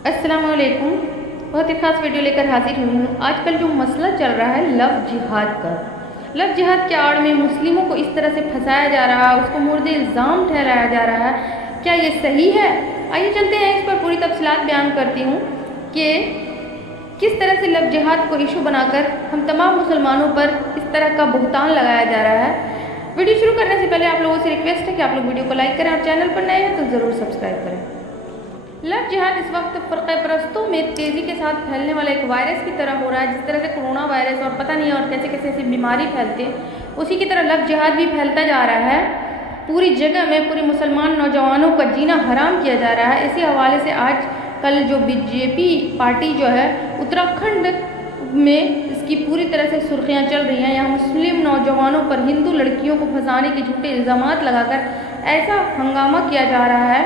अस्सलाम वालेकुम। बहुत ही ख़ास वीडियो लेकर हाजिर हुई हूँ। आजकल जो मसला चल रहा है लव जिहाद का, लव जिहाद के आड़ में मुस्लिमों को इस तरह से फंसाया जा रहा है, उसको मुर्द इल्ज़ाम ठहराया जा रहा है, क्या ये सही है? आइए चलते हैं, इस पर पूरी तफसीलात बयान करती हूँ कि किस तरह से लव जिहाद को इशू बनाकर हम तमाम मुसलमानों पर इस तरह का बुहतान लगाया जा रहा है। वीडियो शुरू करने से पहले आप लोगों से रिक्वेस्ट है कि आप लोग वीडियो को लाइक करें और चैनल पर नए हैं तो ज़रूर सब्सक्राइब करें। लव जिहाद इस वक्त फ़िरक़े परस्तों में तेज़ी के साथ फैलने वाला एक वायरस की तरह हो रहा है। जिस तरह से कोरोना वायरस और पता नहीं और कैसे कैसे ऐसी बीमारी फैलती है, उसी की तरह लव जिहाद भी फैलता जा रहा है। पूरी जगह में पूरी मुसलमान नौजवानों का जीना हराम किया जा रहा है। इसी हवाले से आज कल जो बीजेपी पार्टी जो है उत्तराखंड में इसकी पूरी तरह से सुर्खियाँ चल रही हैं। यहाँ मुस्लिम नौजवानों पर हिंदू लड़कियों को फंसाने के झूठे इल्ज़ामात लगाकर ऐसा हंगामा किया जा रहा है,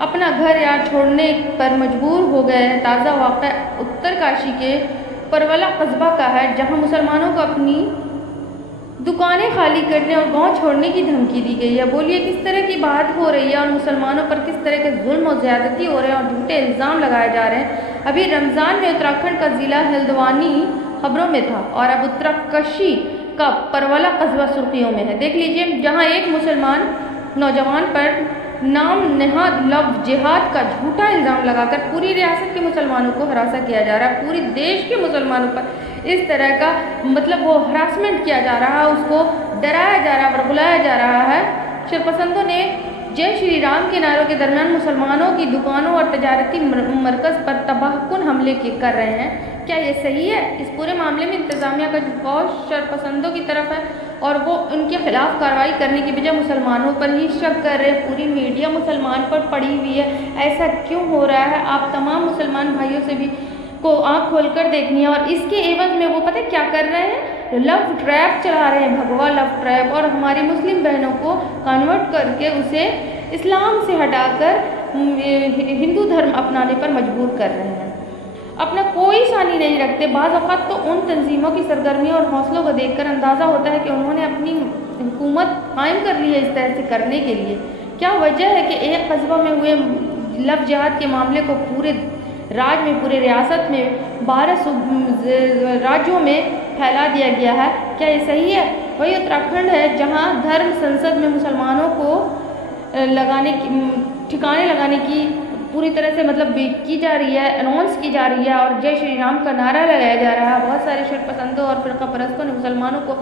अपना घर यार छोड़ने पर मजबूर हो गए हैं। ताज़ा वाक़या उत्तरकाशी के परवला कस्बा का है, जहां मुसलमानों को अपनी दुकानें खाली करने और गांव छोड़ने की धमकी दी गई है। बोलिए किस तरह की बात हो रही है और मुसलमानों पर किस तरह के जुल्म और ज़्यादती हो रहे हैं और झूठे इल्ज़ाम लगाए जा रहे हैं। अभी रमज़ान में उत्तराखंड का ज़िला हल्द्वानी खबरों में था और अब उत्तरकाशी का परवला कस्बा सुर्खियों में है। देख लीजिए, जहाँ एक मुसलमान नौजवान पर नाम नेहाद लव जिहाद का झूठा इल्ज़ाम लगाकर पूरी रियासत के मुसलमानों को हरासा किया जा रहा है। पूरे देश के मुसलमानों पर इस तरह का वो हरासमेंट किया जा रहा है, उसको डराया जा रहा है, बरगलाया जा रहा है। शरपसंदों ने जय श्री राम के नारों के दरमियान मुसलमानों की दुकानों और तजारती मरकज़ पर तबाहकुन हमले कर रहे हैं। क्या ये सही है? इस पूरे मामले में इंतज़ामिया का झुकाव शरपसंदों की तरफ है और वो उनके खिलाफ कार्रवाई करने की बजाय मुसलमानों पर ही शक कर रहे हैं। पूरी मीडिया मुसलमान पर पड़ी हुई है। ऐसा क्यों हो रहा है? आप तमाम मुसलमान भाइयों से भी को आँख खोलकर देखनी है। और इसके एवज में वो पता है क्या कर रहे हैं? लव ट्रैप चला रहे हैं, भगवा लव ट्रैप, और हमारी मुस्लिम बहनों को कन्वर्ट करके उसे इस्लाम से हटाकर हिंदू धर्म अपनाने पर मजबूर कर रहे हैं। अपना कोई सानी नहीं रखते। बाज़ औक़ात तो उन तंजीमों की सरगर्मियों और हौसलों को देखकर अंदाज़ा होता है कि उन्होंने अपनी हुकूमत कायम कर ली है इस तरह से करने के लिए। क्या वजह है कि एक कस्बा में हुए लव जिहाद के मामले को पूरे राज्य में, पूरे रियासत में 12 राज्यों में फैला दिया गया है? क्या ये सही है? वही उत्तराखंड है जहाँ धर्म संसद में मुसलमानों को ठिकाने लगाने की पूरी तरह से की जा रही है, अनाउंस की जा रही है और जय श्री राम का नारा लगाया जा रहा है। बहुत सारे शरपसंदों और फ़िरक़ा परस्तों ने मुसलमानों को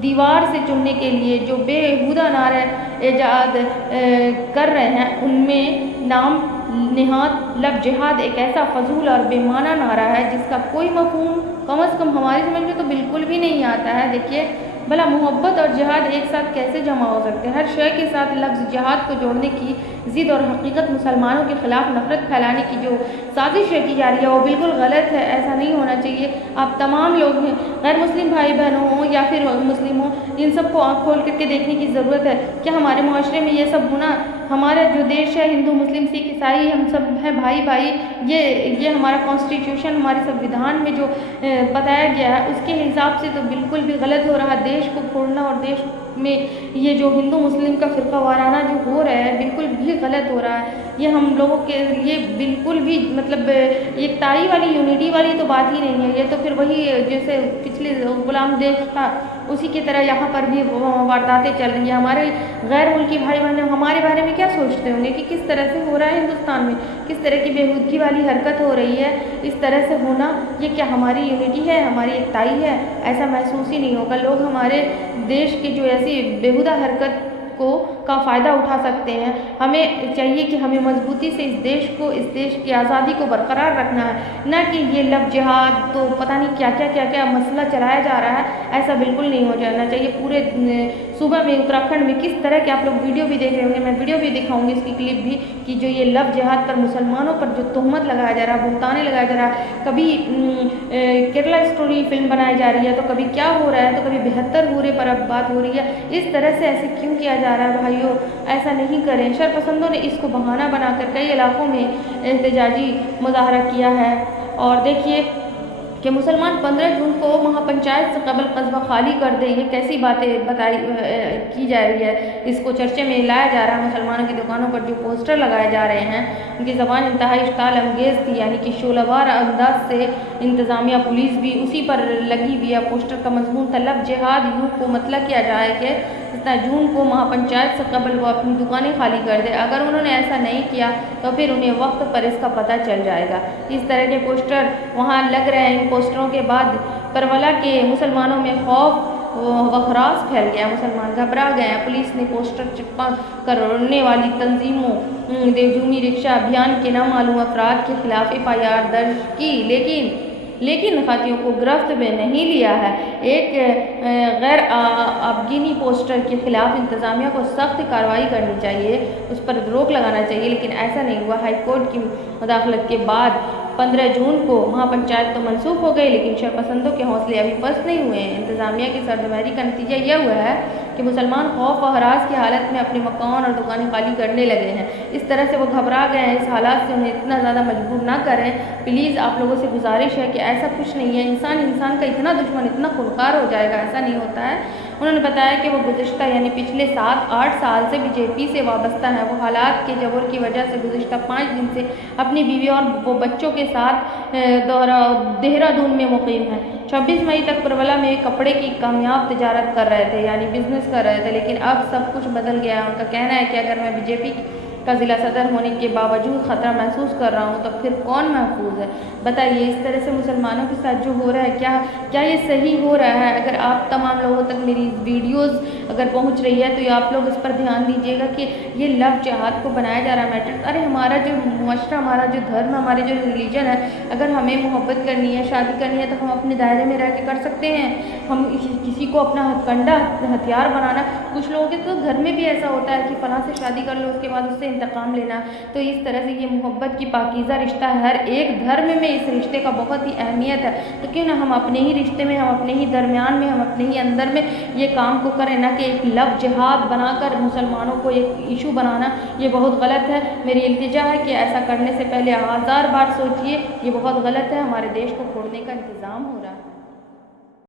दीवार से चुनने के लिए जो बेहुदा नारे ईजाद कर रहे हैं, उनमें नाम नेहाद लव जिहाद एक ऐसा फजूल और बेमाना नारा है जिसका कोई मफ़हूम कम अज़ कम हमारी समझ में तो बिल्कुल भी नहीं आता है। देखिए भला मोहब्बत और जिहाद एक साथ कैसे जमा हो सकते हैं? हर शय के साथ लफ्ज़ जिहाद को जोड़ने की ज़िद और हकीकत मुसलमानों के ख़िलाफ़ नफ़रत फैलाने की जो साजिश की जा रही है वो बिल्कुल गलत है। ऐसा नहीं होना चाहिए। आप तमाम लोग गैर मुस्लिम भाई बहनों हों या फिर मुस्लिम हों, इन सबको आँख खोल करके देखने की ज़रूरत है। क्या हमारे माशरे में ये सब होना? हमारा जो देश है, हिंदू मुस्लिम सिख ईसाई, हम सब हैं भाई भाई। ये हमारा कॉन्स्टिट्यूशन, हमारे संविधान में जो बताया गया है उसके हिसाब से तो बिल्कुल भी गलत हो रहा है। देश को फोड़ना और देश में ये जो हिंदू मुस्लिम का फ़िरक़ा वाराना जो हो रहा है बिल्कुल भी गलत हो रहा है। ये हम लोगों के लिए बिल्कुल भी एकताई वाली, यूनिटी वाली तो बात ही नहीं है। ये तो फिर वही जैसे पिछले गुलाम देश था उसी की तरह यहाँ पर भी वारदातें चल रही हैं। हमारे गैर मुल्की भाई बहन हमारे बारे में क्या सोचते होंगे कि किस तरह से हो रहा है हिंदुस्तान में, किस तरह की बेहूदगी वाली हरकत हो रही है। इस तरह से होना ये क्या हमारी यूनिटी है, हमारी एकताई है? ऐसा महसूस ही नहीं होगा। लोग हमारे देश की जो ऐसी बेहुदा हरकत का फ़ायदा उठा सकते हैं। हमें चाहिए कि हमें मजबूती से इस देश की आज़ादी को बरकरार रखना है, न कि ये लव जिहाद तो पता नहीं क्या क्या मसला चलाया जा रहा है। ऐसा बिल्कुल नहीं हो जाना चाहिए। पूरे सुबह में उत्तराखंड में किस तरह के आप लोग वीडियो भी देख रहे होंगे, मैं वीडियो भी दिखाऊंगी इसकी क्लिप भी, कि जो ये लव जिहाद पर मुसलमानों पर जो तोहमत लगाया जा रहा है, बुहताने लगाया जा रहा है। कभी केरला स्टोरी फिल्म बनाई जा रही है तो कभी क्या हो रहा है, तो कभी 72 बूरे पर अब बात हो रही है। इस तरह से ऐसे क्यों किया जा रहा है भाइयों? ऐसा नहीं करें। शरपसंदों ने इसको बहाना बनाकर कई इलाकों में एहतजाजी मुजाहरा किया है। और देखिए कि मुसलमान 15 जून को महापंचायत से कबल कस्बा खाली कर दे। ये कैसी बातें बताई की जा रही है, इसको चर्चे में लाया जा रहा है। मुसलमानों की दुकानों पर जो पोस्टर लगाए जा रहे हैं उनकी ज़बान इंतहाई इश्ताल अंगेज़ थी, यानी कि शोलावार अंदाज से इंतज़ामिया पुलिस भी उसी पर लगी हुई है। पोस्टर का मजमून था लव जिहाद, यूँ को मतलब किया जाए कि 17 जून को महापंचायत से कबल वो अपनी दुकानें खाली कर दे। अगर उन्होंने ऐसा नहीं किया तो फिर उन्हें वक्त पर इसका पता चल जाएगा। इस तरह के पोस्टर वहाँ लग रहे हैं। इन पोस्टरों के बाद करबला के मुसलमानों में खौफ व खराश फैल गया। मुसलमान घबरा गए हैं। पुलिस ने पोस्टर चिपका करने वाली तंजीमों देवजूमी रिक्शा अभियान के नामालूम अफराद के खिलाफ FIR दर्ज की, लेकिन खातियों को गिरफ्त में नहीं लिया है। एक गैर अफगानी पोस्टर के खिलाफ इंतज़ामिया को सख्त कार्रवाई करनी चाहिए, उस पर रोक लगाना चाहिए, लेकिन ऐसा नहीं हुआ। हाई कोर्ट की मुदाखलत के बाद 15 जून को महापंचायत तो मनसूख हो गई, लेकिन शरपसंदों के हौसले अभी पस्त नहीं हुए हैं। इंतज़ामिया की सरदमहरी का नतीजा यह हुआ है कि मुसलमान खौफ व हरास की हालत में अपने मकान और दुकानें खाली करने लगे हैं। इस तरह से वो घबरा गए हैं। इस हालात से उन्हें इतना ज़्यादा मजबूर ना करें। प्लीज़ आप लोगों से गुजारिश है कि ऐसा कुछ नहीं है। इंसान का इतना दुश्मन, इतना खुनखार हो जाएगा, ऐसा नहीं होता है। उन्होंने बताया कि वो गुज़िश्ता यानी पिछले 7-8 साल से BJP से वाबस्ता है। वो हालात के जबर की वजह से गुज़िश्ता 5 दिन से अपनी बीवी और वो बच्चों के साथ देहरादून में मुकीम है। 26 मई तक करबला में कपड़े की कामयाब तिजारत कर रहे थे, यानी बिजनेस कर रहे थे, लेकिन अब सब कुछ बदल गया। उनका कहना है कि अगर मैं BJP का ज़िला सदर होने के बावजूद ख़तरा महसूस कर रहा हूँ तो फिर कौन महफूज है। बताइए, इस तरह से मुसलमानों के साथ जो हो रहा है, क्या ये सही हो रहा है? अगर आप तमाम लोगों तक मेरी वीडियोज़ अगर पहुँच रही है तो आप लोग इस पर ध्यान दीजिएगा कि ये लव जिहाद को बनाया जा रहा है मैटर। अरे हमारा जो मुआशरा, हमारा जो धर्म, हमारी जो रिलीजन है, अगर हमें मोहब्बत करनी है, शादी करनी है तो हम अपने दायरे में रह के कर सकते हैं। हम किसी को अपना हथकंडा हथियार बनाना, कुछ लोगों के तो घर में भी ऐसा होता है कि फ़लाँ से शादी कर लो उसके बाद उससे इंतकाम लेना। तो इस तरह से ये मोहब्बत की पाकीज़ा रिश्ता है। हर एक धर्म में इस रिश्ते का बहुत ही अहमियत है। तो क्यों ना हम अपने ही रिश्ते में, हम अपने ही दरमियान में, हम अपने ही अंदर में ये काम को करें, ना कि एक लव जिहाद बनाकर मुसलमानों को एक इशू बनाना। ये बहुत गलत है। मेरी इल्तिजा है कि ऐसा करने से पहले 1000 बार सोचिए। ये बहुत गलत है। हमारे देश को फोड़ने का इंतज़ाम हो रहा है।